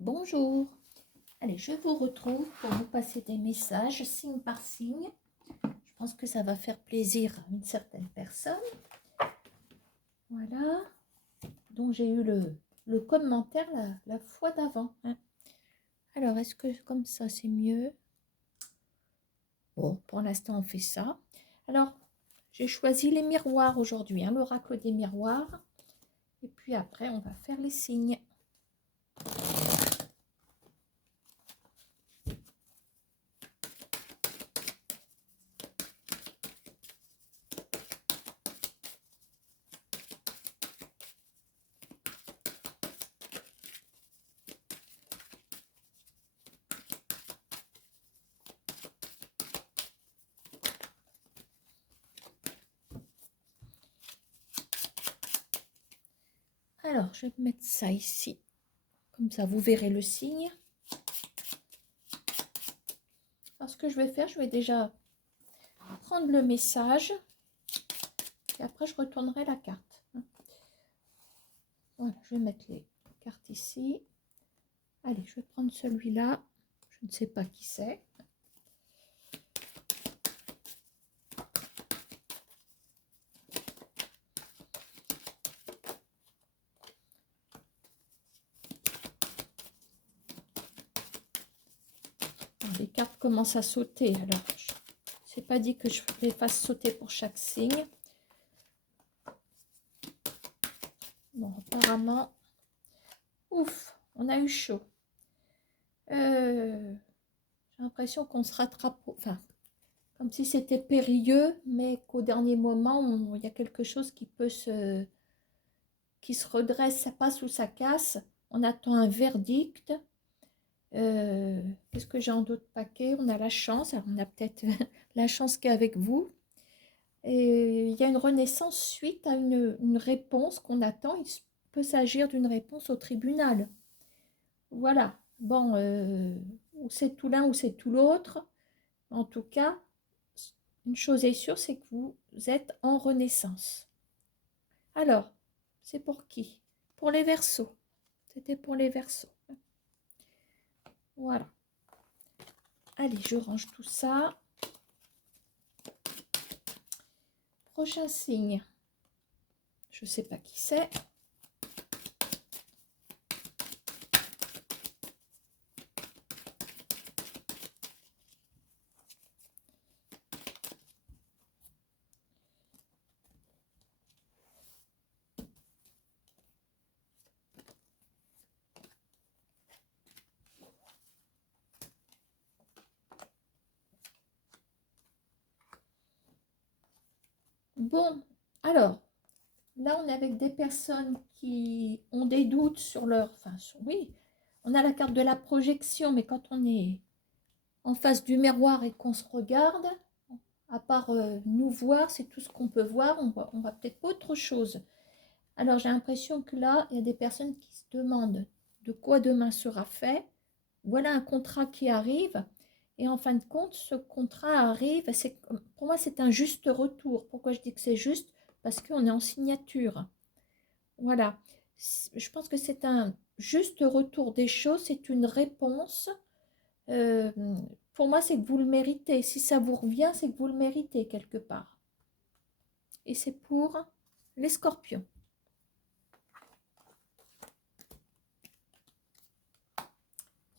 Bonjour. Allez, je vous retrouve pour vous passer des messages signe par signe. Je pense que ça va faire plaisir à une certaine personne. Voilà. Donc j'ai eu le commentaire la fois d'avant. Alors, est-ce que comme ça c'est mieux? Bon, pour l'instant on fait ça. Alors, j'ai choisi les miroirs aujourd'hui, l'oracle des miroirs. Et puis après, on va faire les signes. Alors, je vais mettre ça ici. Comme ça, vous verrez le signe. Alors, ce que je vais faire, je vais déjà prendre le message. Et après, je retournerai la carte. Voilà, je vais mettre les cartes ici. Allez, je vais prendre celui-là. Je ne sais pas qui c'est. Les cartes commencent à sauter. Alors, c'est pas dit que je les fasse sauter pour chaque signe. Bon, apparemment, ouf, on a eu chaud. J'ai l'impression qu'on se rattrape, enfin, comme si c'était périlleux, mais qu'au dernier moment, il y a quelque chose qui se redresse, ça passe ou ça casse. On attend un verdict. Qu'est-ce que j'ai en d'autres paquets? On a la chance, alors on a peut-être la chance qu'avec vous. Et il y a une renaissance suite à une réponse qu'on attend. Il peut s'agir d'une réponse au tribunal. Voilà. Bon, ou c'est tout l'un ou c'est tout l'autre. En tout cas, une chose est sûre, c'est que vous êtes en renaissance. Alors, c'est pour qui? Pour les Verseaux. C'était pour les Verseaux. Voilà. Allez, je range tout ça. Prochain signe. Je ne sais pas qui c'est. Bon, alors, là, on est avec des personnes qui ont des doutes sur leur... Enfin, oui, on a la carte de la projection, mais quand on est en face du miroir et qu'on se regarde, à part nous voir, c'est tout ce qu'on peut voir, on voit peut-être pas autre chose. Alors, j'ai l'impression que là, il y a des personnes qui se demandent de quoi demain sera fait. Voilà un contrat qui arrive. Et en fin de compte, ce contrat arrive, pour moi, c'est un juste retour. Pourquoi je dis que c'est juste? Parce qu'on est en signature. Voilà. Je pense que c'est un juste retour des choses, c'est une réponse. Euh, pour moi, c'est que vous le méritez. Si ça vous revient, c'est que vous le méritez quelque part. Et c'est pour les scorpions.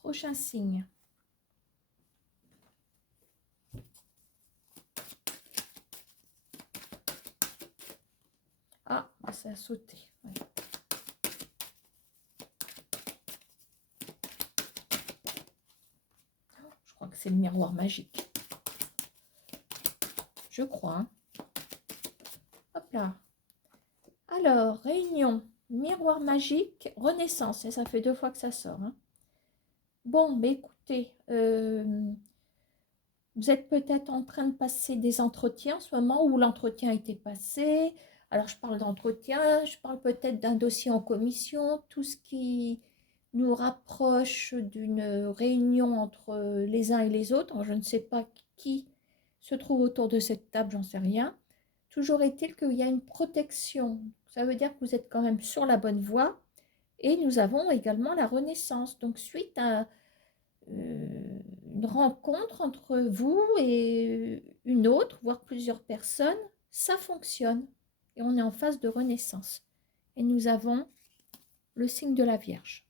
Prochain signe. Ah, ça a sauté. Ouais. Je crois que c'est le miroir magique. Je crois. Hein. Hop là. Alors, réunion, miroir magique, renaissance. Et ça fait 2 fois que ça sort. Hein. Bon, mais écoutez, vous êtes peut-être en train de passer des entretiens en ce moment où l'entretien a été passé. Alors, je parle d'entretien, je parle peut-être d'un dossier en commission, tout ce qui nous rapproche d'une réunion entre les uns et les autres. Alors, je ne sais pas qui se trouve autour de cette table, j'en sais rien. Toujours est-il qu'il y a une protection. Ça veut dire que vous êtes quand même sur la bonne voie Et nous avons également la Renaissance. Donc, suite à une rencontre entre vous et une autre, voire plusieurs personnes, ça fonctionne. Et on est en phase de Renaissance. Et nous avons le signe de la Vierge.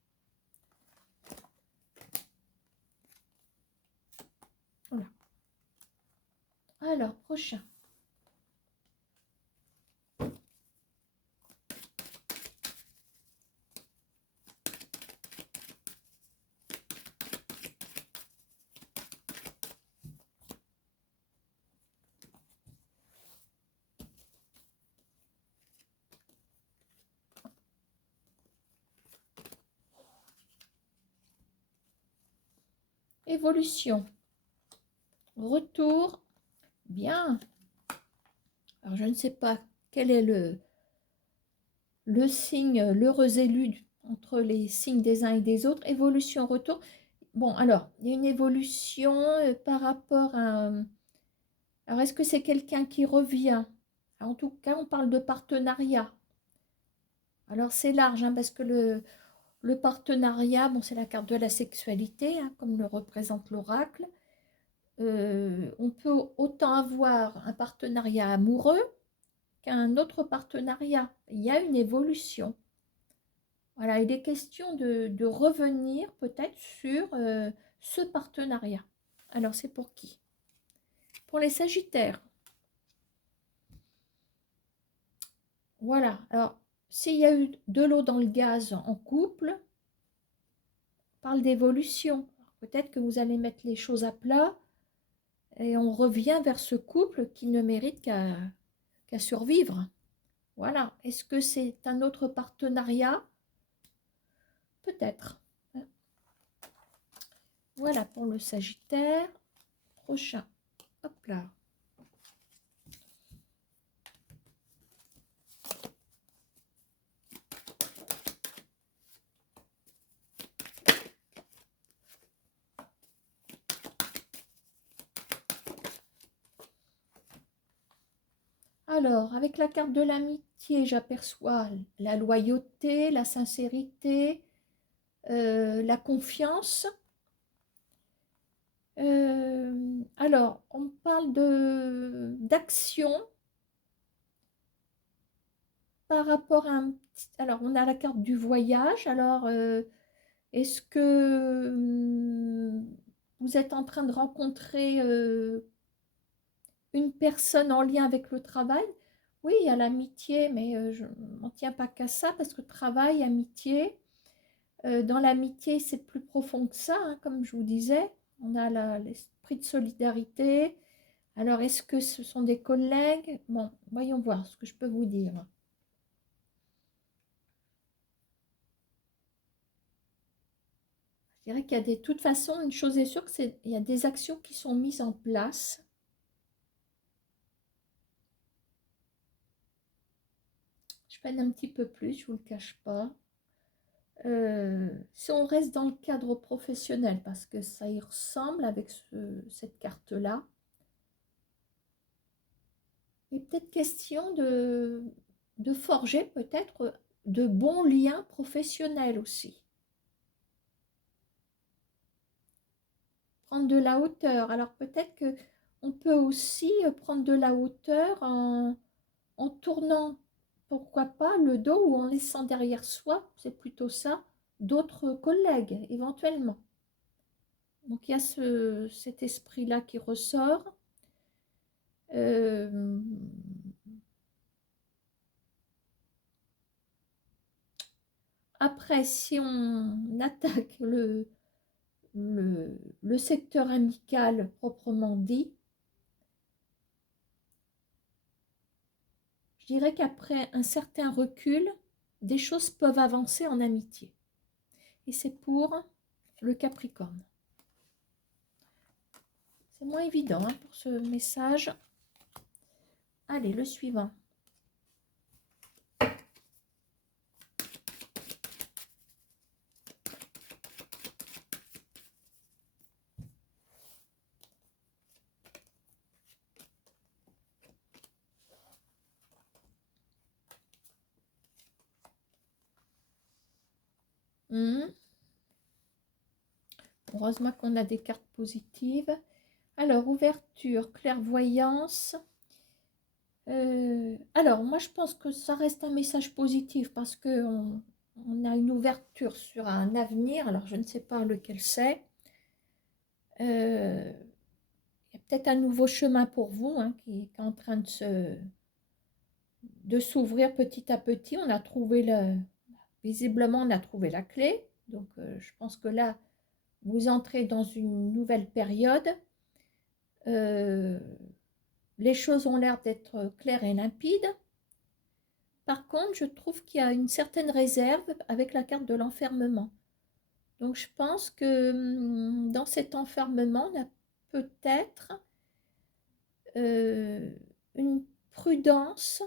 Voilà. Alors, prochain. Évolution. Retour. Bien. Alors, je ne sais pas quel est le signe, l'heureux élu entre les signes des uns et des autres. Évolution, retour. Bon, alors, il y a une évolution par rapport à... Alors, est-ce que c'est quelqu'un qui revient? En tout cas, on parle de partenariat. Alors, c'est large, hein, parce que le partenariat, bon, c'est la carte de la sexualité, hein, comme le représente l'oracle. On peut autant avoir un partenariat amoureux qu'un autre partenariat. Il y a une évolution. Voilà, il est question de revenir peut-être sur ce partenariat. Alors, c'est pour qui? Pour les Sagittaires. Voilà, alors, s'il y a eu de l'eau dans le gaz en couple, on parle d'évolution. Peut-être que vous allez mettre les choses à plat et on revient vers ce couple qui ne mérite qu'à survivre. Voilà, est-ce que c'est un autre partenariat? Peut-être. Voilà pour le Sagittaire. Prochain. Hop là. Alors, avec la carte de l'amitié, j'aperçois la loyauté, la sincérité, la confiance. Alors, on parle d'action par rapport à un petit... Alors, on a la carte du voyage. Alors, est-ce que vous êtes en train de rencontrer une personne en lien avec le travail? Oui, il y a l'amitié, mais je n'en tiens pas qu'à ça, parce que travail, amitié, dans l'amitié, c'est plus profond que ça, hein, comme je vous disais. On a l'esprit de solidarité. Alors, est-ce que ce sont des collègues? Bon, voyons voir ce que je peux vous dire. Je dirais qu'il y a de toute façon, une chose est sûre, il y a des actions qui sont mises en place. Je peine un petit peu plus, je ne vous le cache pas. Si on reste dans le cadre professionnel, parce que ça y ressemble avec cette carte-là, il est peut-être question de forger peut-être de bons liens professionnels aussi. Prendre de la hauteur. Alors peut-être qu'on peut aussi prendre de la hauteur en tournant, pourquoi pas, le dos ou en laissant derrière soi, c'est plutôt ça, d'autres collègues éventuellement. Donc il y a cet esprit-là qui ressort. Après, si on attaque le secteur amical proprement dit, je dirais qu'après un certain recul, des choses peuvent avancer en amitié. Et c'est pour le Capricorne. C'est moins évident hein, pour ce message. Allez, le suivant. Mhm. Heureusement qu'on a des cartes positives. Alors, ouverture, clairvoyance. Alors, moi, je pense que ça reste un message positif parce que on a une ouverture sur un avenir. Alors, je ne sais pas lequel c'est. Il y a peut-être un nouveau chemin pour vous hein, qui est en train de s'ouvrir petit à petit. On a trouvé visiblement, on a trouvé la clé. Donc, je pense que là, vous entrez dans une nouvelle période. Euh, les choses ont l'air d'être claires et limpides. Par contre, je trouve qu'il y a une certaine réserve avec la carte de l'enfermement. Donc, je pense que dans cet enfermement, on a peut-être une prudence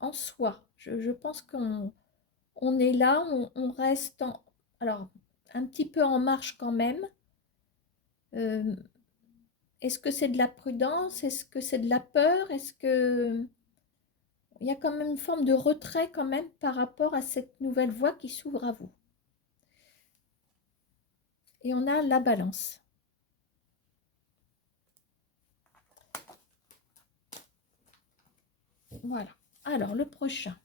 en soi. Je pense qu'on est là, on reste alors un petit peu en marche quand même. Euh, Est-ce que c'est de la prudence? Est-ce que c'est de la peur? Est-ce que il y a quand même une forme de retrait quand même par rapport à cette nouvelle voie qui s'ouvre à vous? Et on a la balance. Voilà. Alors, le prochain.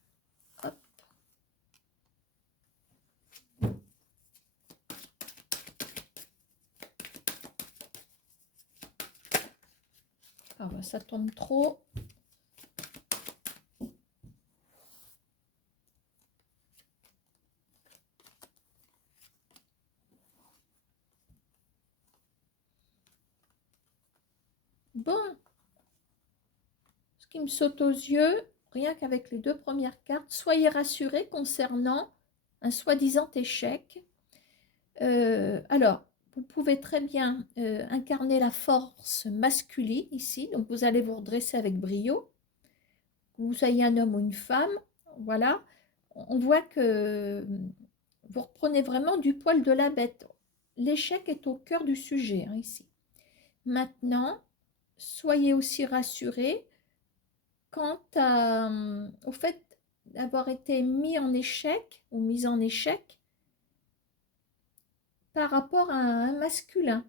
Hop. Ah bah, ça tombe trop. Bon. Ce qui me saute aux yeux, rien qu'avec les deux premières cartes, soyez rassurés concernant un soi-disant échec. Alors, vous pouvez très bien incarner la force masculine ici, donc vous allez vous redresser avec brio, que vous soyez un homme ou une femme, voilà. On voit que vous reprenez vraiment du poil de la bête. L'échec est au cœur du sujet hein, ici. Maintenant, soyez aussi rassurés quant au fait d'avoir été mis en échec ou mise en échec par rapport à un masculin.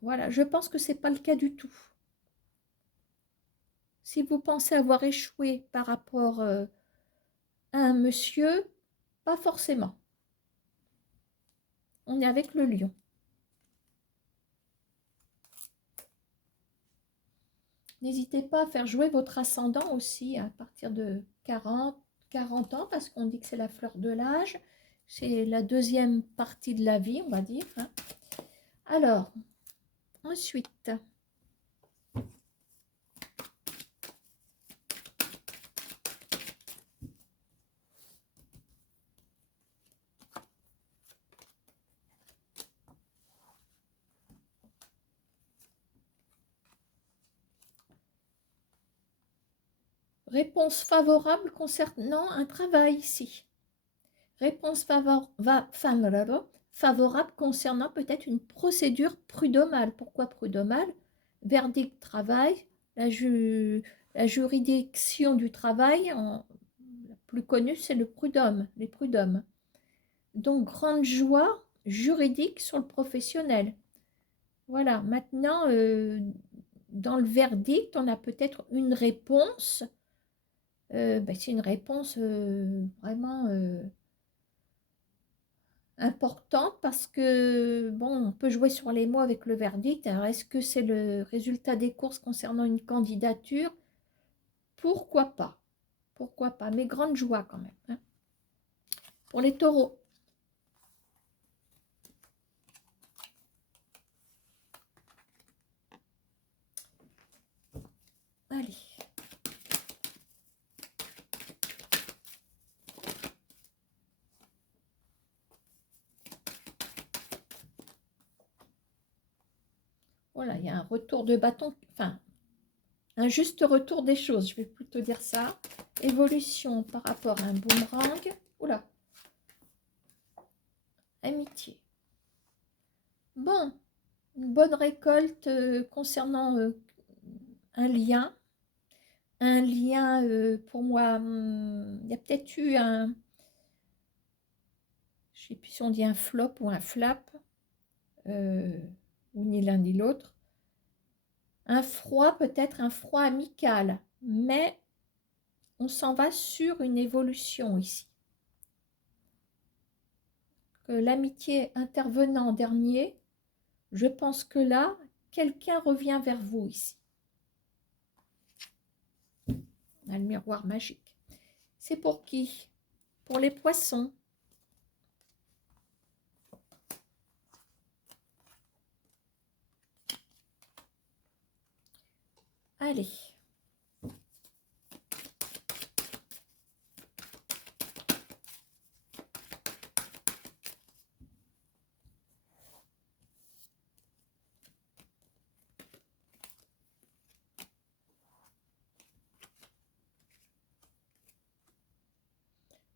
Voilà, je pense que ce n'est pas le cas du tout. Si vous pensez avoir échoué par rapport à un monsieur, pas forcément. On est avec le lion. N'hésitez pas à faire jouer votre ascendant aussi à partir de 40 ans, parce qu'on dit que c'est la fleur de l'âge. C'est la deuxième partie de la vie, on va dire. Hein. Alors, ensuite, réponse favorable concernant un travail ici. Réponse favorable concernant peut-être une procédure prud'homale. Pourquoi prud'homale? Verdict travail, la juridiction du travail, la plus connue, c'est le prud'homme, les prud'hommes. Donc, grande joie juridique sur le professionnel. Voilà, maintenant, dans le verdict, on a peut-être une réponse. C'est une réponse vraiment importante parce que, bon, on peut jouer sur les mots avec le verdict. Alors, est-ce que c'est le résultat des courses concernant une candidature? Pourquoi pas? Pourquoi pas? Mais grande joie quand même. Hein. Pour les taureaux. Allez. Voilà, il y a un retour de bâton, enfin, un juste retour des choses, je vais plutôt dire ça. Évolution par rapport à un boomerang. Oula. Amitié. Bon, une bonne récolte concernant un lien. Un lien, pour moi, il y a peut-être eu je ne sais plus si on dit un flop ou un flap, ou ni l'un ni l'autre. Un froid, peut-être un froid amical, mais on s'en va sur une évolution ici. Que l'amitié intervenant en dernier, je pense que là, quelqu'un revient vers vous ici. On a le miroir magique. C'est pour qui? Pour les poissons. Allez.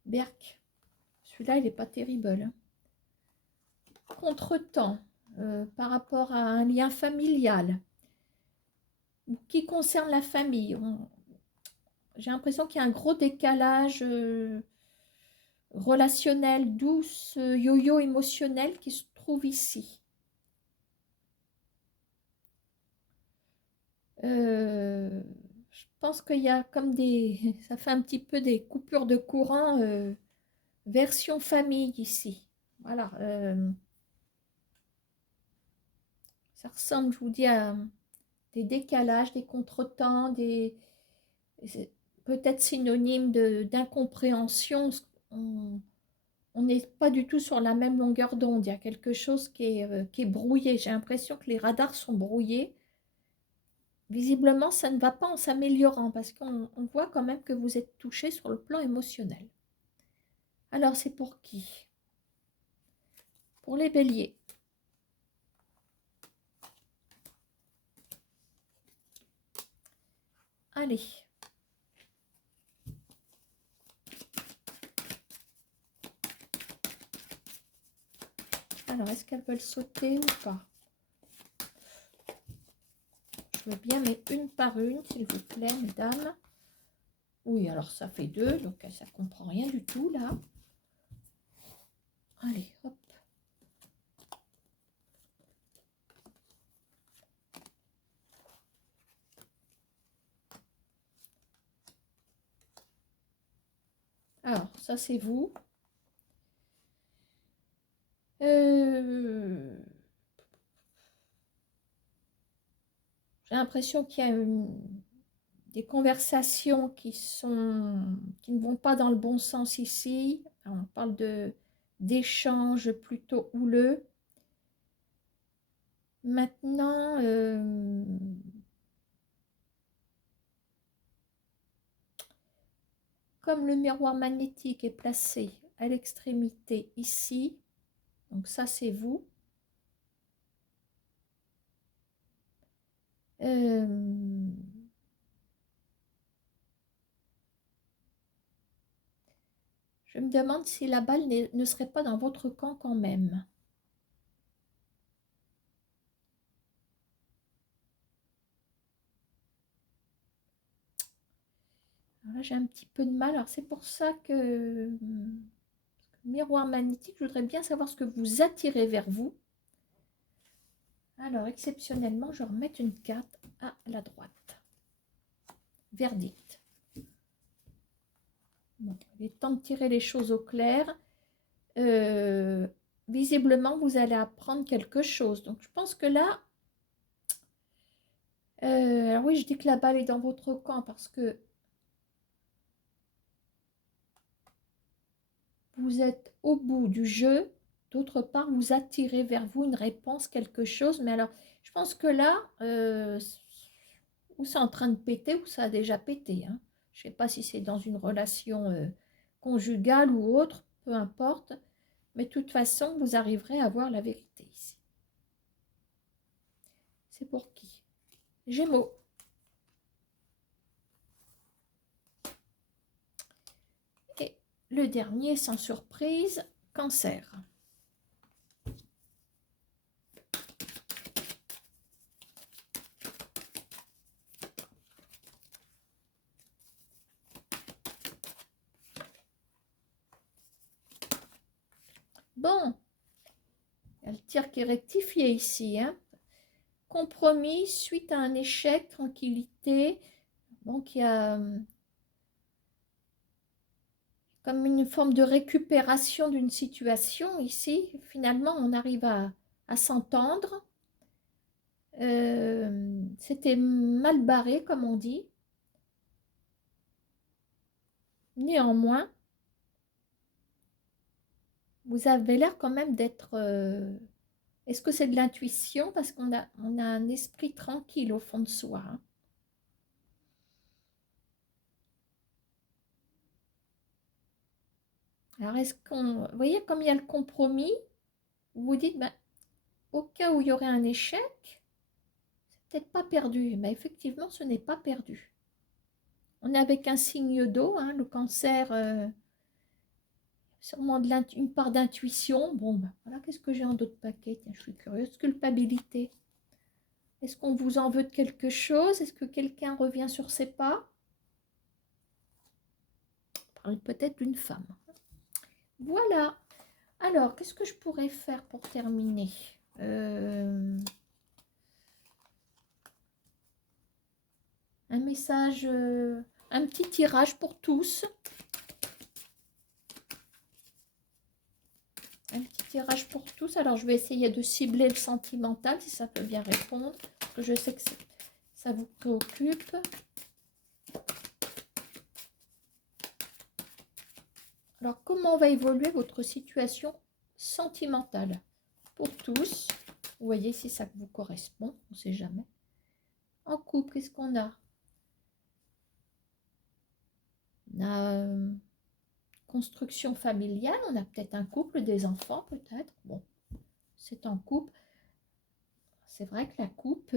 Berk. Celui-là, il n'est pas terrible. Hein. Contretemps, par rapport à un lien familial qui concerne la famille. J'ai l'impression qu'il y a un gros décalage relationnel, d'où ce yo-yo émotionnel qui se trouve ici. Je pense qu'il y a comme des... Ça fait un petit peu des coupures de courant version famille ici. Voilà. Ça ressemble, je vous dis, à des décalages, des contretemps, peut-être synonyme d'incompréhension. On n'est pas du tout sur la même longueur d'onde. Il y a quelque chose qui est brouillé. J'ai l'impression que les radars sont brouillés. Visiblement, ça ne va pas en s'améliorant parce qu'on voit quand même que vous êtes touché sur le plan émotionnel. Alors, c'est pour qui? Pour les béliers. Allez. Alors, est-ce qu'elles veulent sauter ou pas? Je veux bien, mais une par une, s'il vous plaît, mesdames. Oui, alors ça fait 2, donc ça ne comprend rien du tout, là. Allez, hop. Alors, ça, c'est vous. J'ai l'impression qu'il y a des conversations qui ne vont pas dans le bon sens ici. Alors, on parle d'échanges plutôt houleux. Maintenant, comme le miroir magnétique est placé à l'extrémité ici, donc ça c'est vous. Je me demande si la balle ne serait pas dans votre camp quand même. Là, j'ai un petit peu de mal. Alors, c'est pour ça que miroir magnétique, je voudrais bien savoir ce que vous attirez vers vous. Alors, exceptionnellement, je vais remettre une carte à la droite. Verdict. Bon, il est temps de tirer les choses au clair. Visiblement, vous allez apprendre quelque chose. Donc, je pense que là... alors oui, je dis que la balle est dans votre camp parce que vous êtes au bout du jeu. D'autre part, vous attirez vers vous une réponse, quelque chose. Mais alors, je pense que là, ou c'est en train de péter ou ça a déjà pété. Hein. Je ne sais pas si c'est dans une relation conjugale ou autre, peu importe. Mais de toute façon, vous arriverez à voir la vérité ici. C'est pour qui? Gémeaux. Et le dernier, sans surprise, Cancer. Il y a le tir qui est rectifié ici. Hein. Compromis suite à un échec, tranquillité. Donc, il y a comme une forme de récupération d'une situation ici. Finalement, on arrive à s'entendre. C'était mal barré, comme on dit. Néanmoins, vous avez l'air quand même d'être... Est-ce que c'est de l'intuition? Parce on a un esprit tranquille au fond de soi. Hein. Alors, est-ce qu'on... Vous voyez, comme il y a le compromis, vous vous dites, ben, au cas où il y aurait un échec, c'est peut-être pas perdu. Mais effectivement, ce n'est pas perdu. On est avec un signe d'eau, hein, le cancer, sûrement une part d'intuition. Bon, ben, voilà, qu'est-ce que j'ai en d'autres paquets? Tiens, je suis curieuse. Culpabilité. Est-ce qu'on vous en veut de quelque chose? Est-ce que quelqu'un revient sur ses pas? On parle peut-être d'une femme. Voilà. Alors, qu'est-ce que je pourrais faire pour terminer? Un message, un petit tirage pour tous. Un petit tirage pour tous. Alors, je vais essayer de cibler le sentimental, si ça peut bien répondre. Parce que je sais que ça vous préoccupe. Alors, comment va évoluer votre situation sentimentale pour tous? Vous voyez si ça vous correspond, on ne sait jamais. En couple, qu'est-ce qu'on a? On a construction familiale, on a peut-être un couple, des enfants peut-être. Bon, c'est en couple. C'est vrai que la coupe,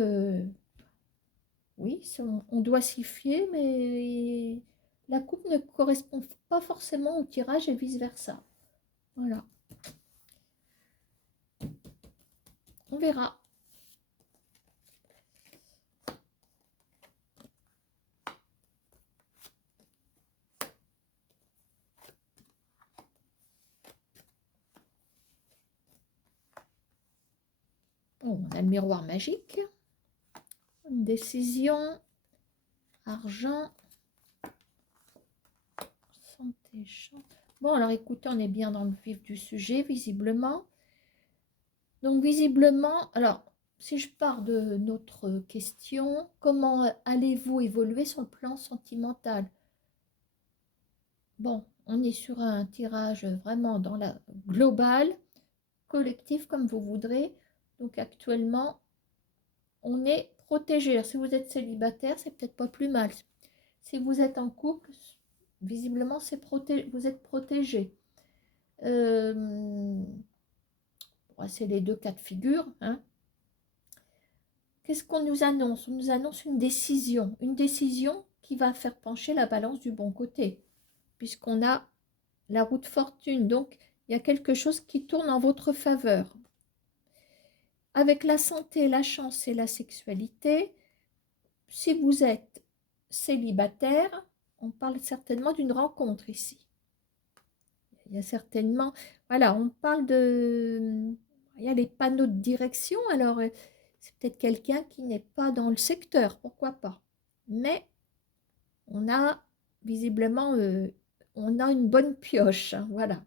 oui, on doit s'y fier, mais la coupe ne correspond pas forcément au tirage et vice-versa. Voilà. On verra. Bon, on a le miroir magique. Une décision. Argent. Santé, chance. Bon, alors écoutez, on est bien dans le vif du sujet, visiblement. Donc, visiblement, alors, si je pars de notre question, comment allez-vous évoluer sur le plan sentimental? Bon, on est sur un tirage vraiment dans la globale, collectif, comme vous voudrez. Donc, actuellement, on est protégé. Alors, si vous êtes célibataire, c'est peut-être pas plus mal. Si vous êtes en couple, visiblement, vous êtes protégé. C'est les deux cas de figure. Hein. Qu'est-ce qu'on nous annonce? On nous annonce une décision qui va faire pencher la balance du bon côté, puisqu'on a la roue de fortune. Donc, il y a quelque chose qui tourne en votre faveur. Avec la santé, la chance et la sexualité, si vous êtes célibataire, on parle certainement d'une rencontre ici. Il y a certainement, voilà, on parle de, il y a les panneaux de direction, alors c'est peut-être quelqu'un qui n'est pas dans le secteur, pourquoi pas. Mais on a visiblement, on a une bonne pioche, hein, voilà.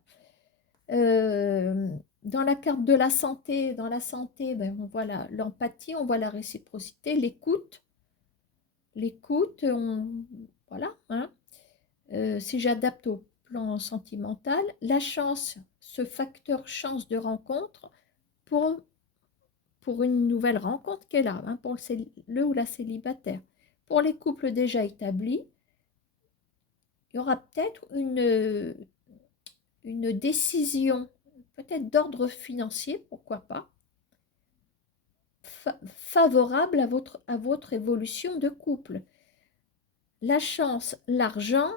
Dans la carte de la santé, ben, on voit l'empathie, on voit la réciprocité, l'écoute, voilà, hein. Si j'adapte au plan sentimental, la chance, ce facteur chance de rencontre pour une nouvelle rencontre qui est là, hein, pour le ou la célibataire. Pour les couples déjà établis, il y aura peut-être une décision, peut-être d'ordre financier, pourquoi pas, favorable à votre évolution de couple. La chance, l'argent.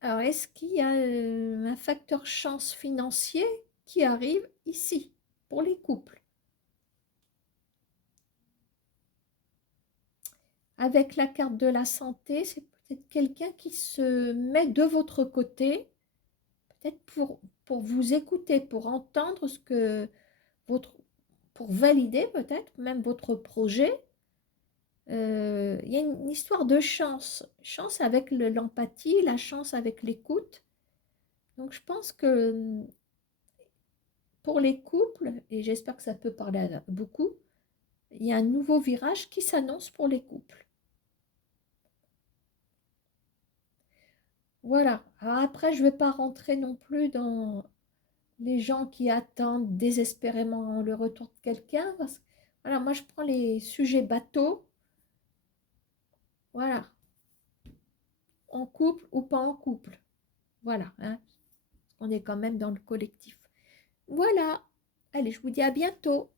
Alors, est-ce qu'il y a un facteur chance financier qui arrive ici pour les couples? Avec la carte de la santé, c'est peut-être quelqu'un qui se met de votre côté, peut-être pour vous écouter, pour entendre ce que pour valider peut-être même votre projet. Il y a une histoire de chance. Chance avec l'empathie, la chance avec l'écoute. Donc je pense que pour les couples, et j'espère que ça peut parler à beaucoup, il y a un nouveau virage qui s'annonce pour les couples. Voilà. Alors après, je ne vais pas rentrer non plus dans les gens qui attendent désespérément le retour de quelqu'un. Voilà, moi, je prends les sujets bateaux. Voilà. En couple ou pas en couple. Voilà. Hein. On est quand même dans le collectif. Voilà. Allez, je vous dis à bientôt.